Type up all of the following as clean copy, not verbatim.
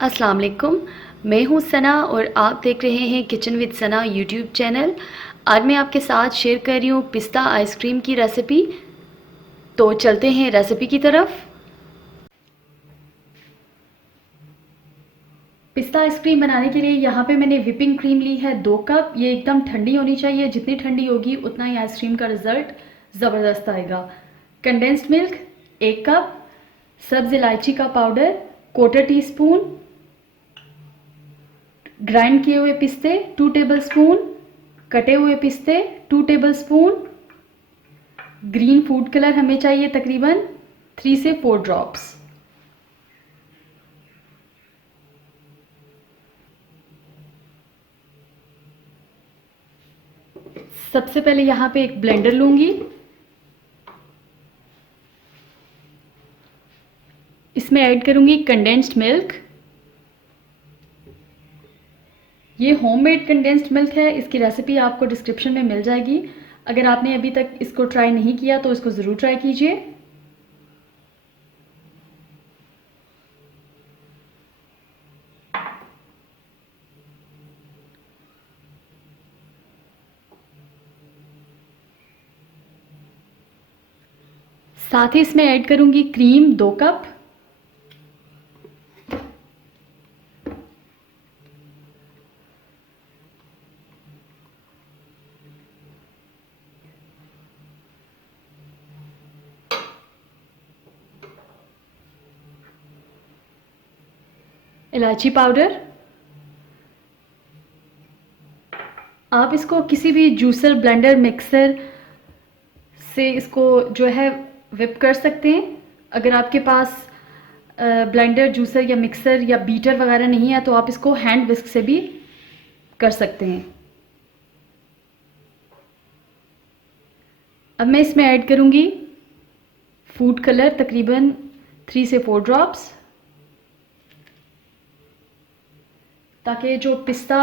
अस्सलाम वालेकुम। मैं हूँ सना और आप देख रहे हैं kitchen with Sana YouTube channel. आज मैं आपके साथ शेयर कर रही हूँ पिस्ता आइसक्रीम की रेसिपी। तो चलते हैं रेसिपी की तरफ। पिस्ता आइसक्रीम बनाने के लिए यहाँ पे मैंने व्हिपिंग क्रीम ली है 2 कप। ये एकदम ठंडी होनी चाहिए, जितनी ठंडी होगी उतना ही आइसक्रीम का रिज़ल्ट ज़बरदस्त आएगा। कंडेंस्ड मिल्क 1 कप, सब्ज़ इलायची का पाउडर 1/4 टीस्पून, ग्राइंड किए हुए पिस्ते 2 टेबलस्पून, कटे हुए पिस्ते 2 टेबलस्पून, ग्रीन फूड कलर हमें चाहिए तकरीबन 3 से 4 ड्रॉप्स। सबसे पहले यहाँ पे एक ब्लेंडर लूँगी। इसमें ऐड करूँगी कंडेंस्ड मिल्क। ये होममेड कंडेंस्ड मिल्क है, इसकी रेसिपी आपको डिस्क्रिप्शन में मिल जाएगी। अगर आपने अभी तक इसको ट्राई नहीं किया तो इसको ज़रूर ट्राई कीजिए। साथ ही इसमें ऐड करूँगी क्रीम 2 कप, इलायची पाउडर। आप इसको किसी भी जूसर, ब्लेंडर, मिक्सर से इसको जो है विप कर सकते हैं। अगर आपके पास ब्लेंडर, जूसर या मिक्सर या बीटर वगैरह नहीं है तो आप इसको हैंड विस्क से भी कर सकते हैं। अब मैं इसमें ऐड करूँगी फूड कलर तकरीबन 3 से 4 ड्रॉप्स, ताकि जो पिस्ता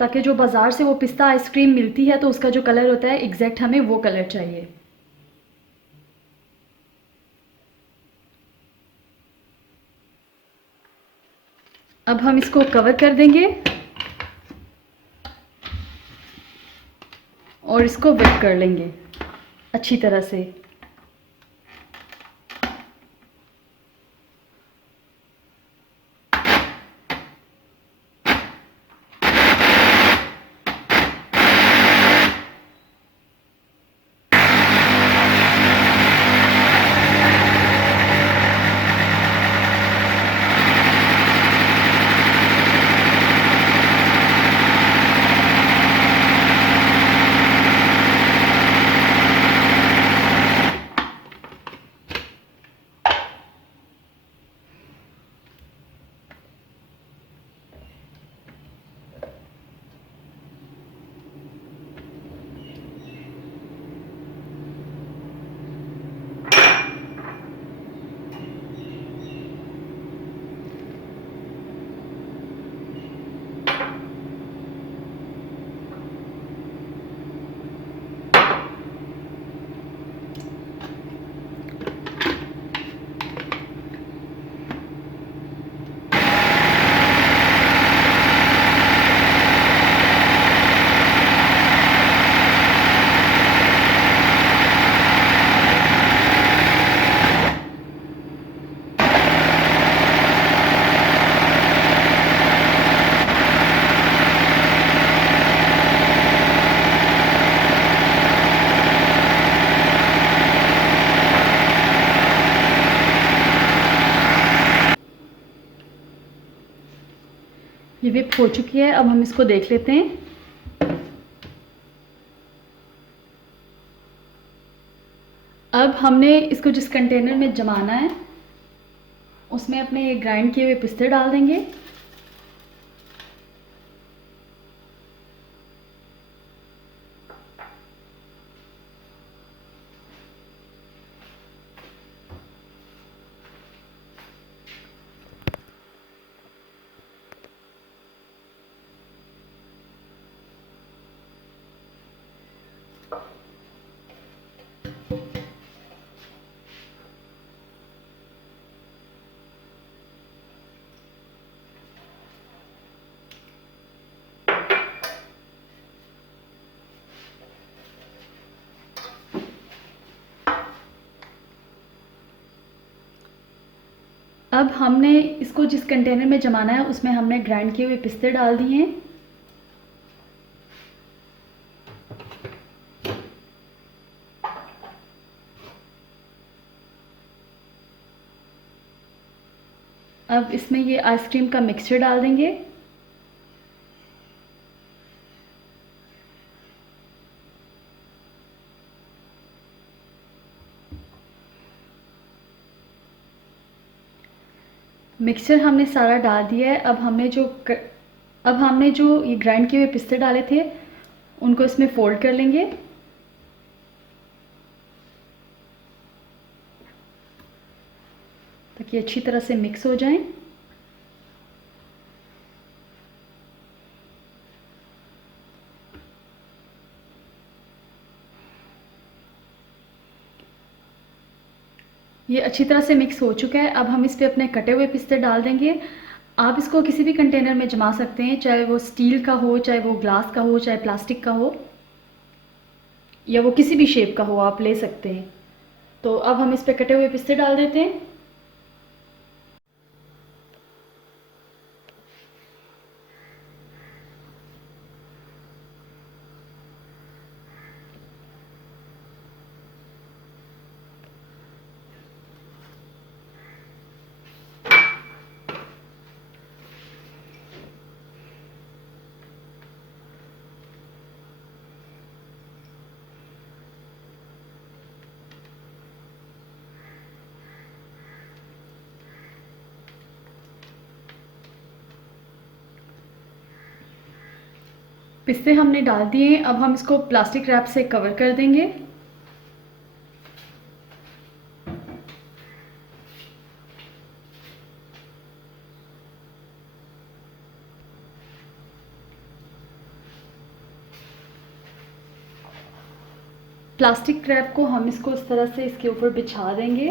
ताकि जो बाज़ार से वो पिस्ता आइसक्रीम मिलती है तो उसका जो कलर होता है एग्जैक्ट हमें वो कलर चाहिए। अब हम इसको कवर कर देंगे और इसको विप कर लेंगे अच्छी तरह से। ये विप हो चुकी है, अब हम इसको देख लेते हैं। अब हमने इसको जिस कंटेनर में जमाना है उसमें अपने ग्राइंड किए हुए पिस्ते डाल देंगे। अब हमने इसको जिस कंटेनर में जमाना है उसमें हमने ग्राइंड किए हुए पिस्ते डाल दिए हैं। अब इसमें ये आइसक्रीम का मिक्सचर डाल देंगे। मिक्सचर हमने सारा डाल दिया है। अब हमने जो ये ग्राइंड किए हुए पिस्ते डाले थे उनको इसमें फोल्ड कर लेंगे। ताकि अच्छी तरह से मिक्स हो जाएं। ये अच्छी तरह से मिक्स हो चुका है। अब हम इस पे अपने कटे हुए पिस्ते डाल देंगे। आप इसको किसी भी कंटेनर में जमा सकते हैं, चाहे वो स्टील का हो, चाहे वो ग्लास का हो, चाहे प्लास्टिक का हो, या वो किसी भी शेप का हो, आप ले सकते हैं। तो अब हम इस पे कटे हुए पिस्ते डाल देते हैं। पिस्ते हमने डाल दिए। अब हम इसको प्लास्टिक रैप से कवर कर देंगे। प्लास्टिक रैप को हम इसको इस तरह से इसके ऊपर बिछा देंगे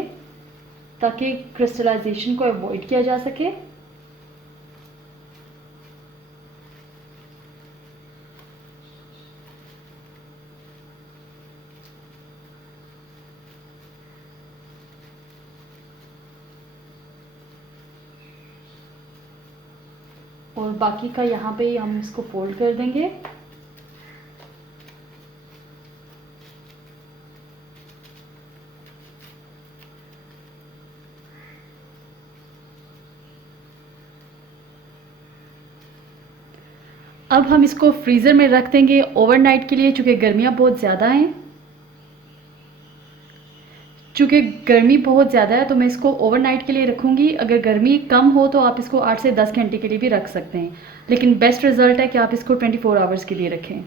ताकि क्रिस्टलाइजेशन को अवॉइड किया जा सके। और बाकी का यहाँ पे हम इसको फोल्ड कर देंगे। अब हम इसको फ्रीज़र में रख देंगे ओवरनाइट के लिए, चूँकि गर्मियाँ बहुत ज़्यादा हैं। चूँकि गर्मी बहुत ज़्यादा है तो मैं इसको ओवरनाइट के लिए रखूँगी। अगर गर्मी कम हो तो आप इसको 8 से 10 घंटे के लिए भी रख सकते हैं, लेकिन बेस्ट रिज़ल्ट है कि आप इसको 24 आवर्स के लिए रखें।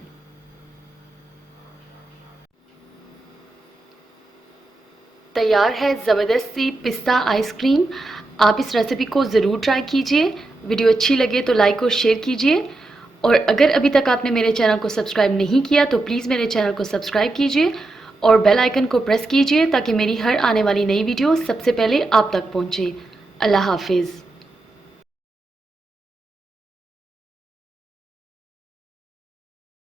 तैयार है ज़बरदस्त सी पिस्ता आइसक्रीम। आप इस रेसिपी को ज़रूर ट्राई कीजिए। वीडियो अच्छी लगे तो लाइक और शेयर कीजिए, और अगर अभी तक आपने मेरे चैनल को सब्सक्राइब नहीं किया तो प्लीज़ मेरे चैनल को सब्सक्राइब कीजिए और बेल आइकन को प्रेस कीजिए ताकि मेरी हर आने वाली नई वीडियो सबसे पहले आप तक पहुंचे। अल्लाह हाफिज़।